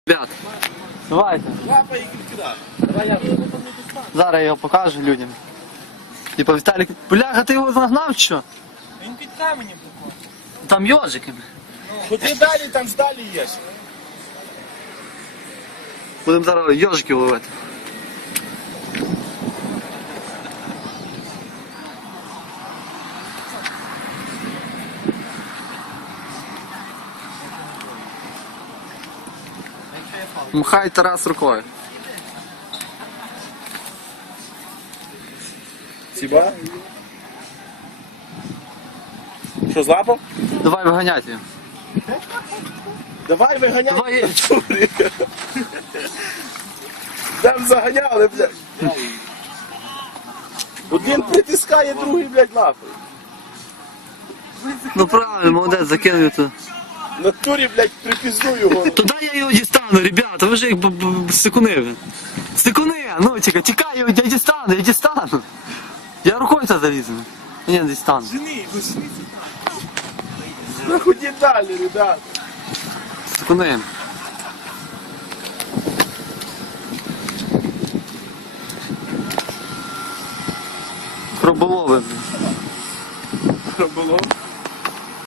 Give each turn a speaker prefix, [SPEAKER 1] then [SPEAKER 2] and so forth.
[SPEAKER 1] Ребят, давайте.
[SPEAKER 2] Лапай і кидай.
[SPEAKER 1] Зараз я його покажу людям. Типа Віталік, бляха, ти його загнав чи що?
[SPEAKER 3] Він під каменем також.
[SPEAKER 1] Там йожики.
[SPEAKER 2] Ходи далі, там ж далі є.
[SPEAKER 1] Будемо зараз йожиків ловити. Махай Тарас рукою.
[SPEAKER 2] Ціба? Що, злапав?
[SPEAKER 1] Давай виганяти його.
[SPEAKER 2] Давай виганяй.
[SPEAKER 1] Давай.
[SPEAKER 2] Там заганяли, блядь. Один притискає, другий, блядь, лапає.
[SPEAKER 1] Ну правильно, молодець, закинув його.
[SPEAKER 2] В натурі, блядь, припізну його.
[SPEAKER 1] Туди я його дістану, ребята, ви ж їх стикуни. Стикуни, ну тікай, я дістану. Я рукою це залізу. Ні, не дістану.
[SPEAKER 3] Жени, ви жени.
[SPEAKER 2] Ну ході далі, ребята.
[SPEAKER 1] Стикуни.
[SPEAKER 2] Було.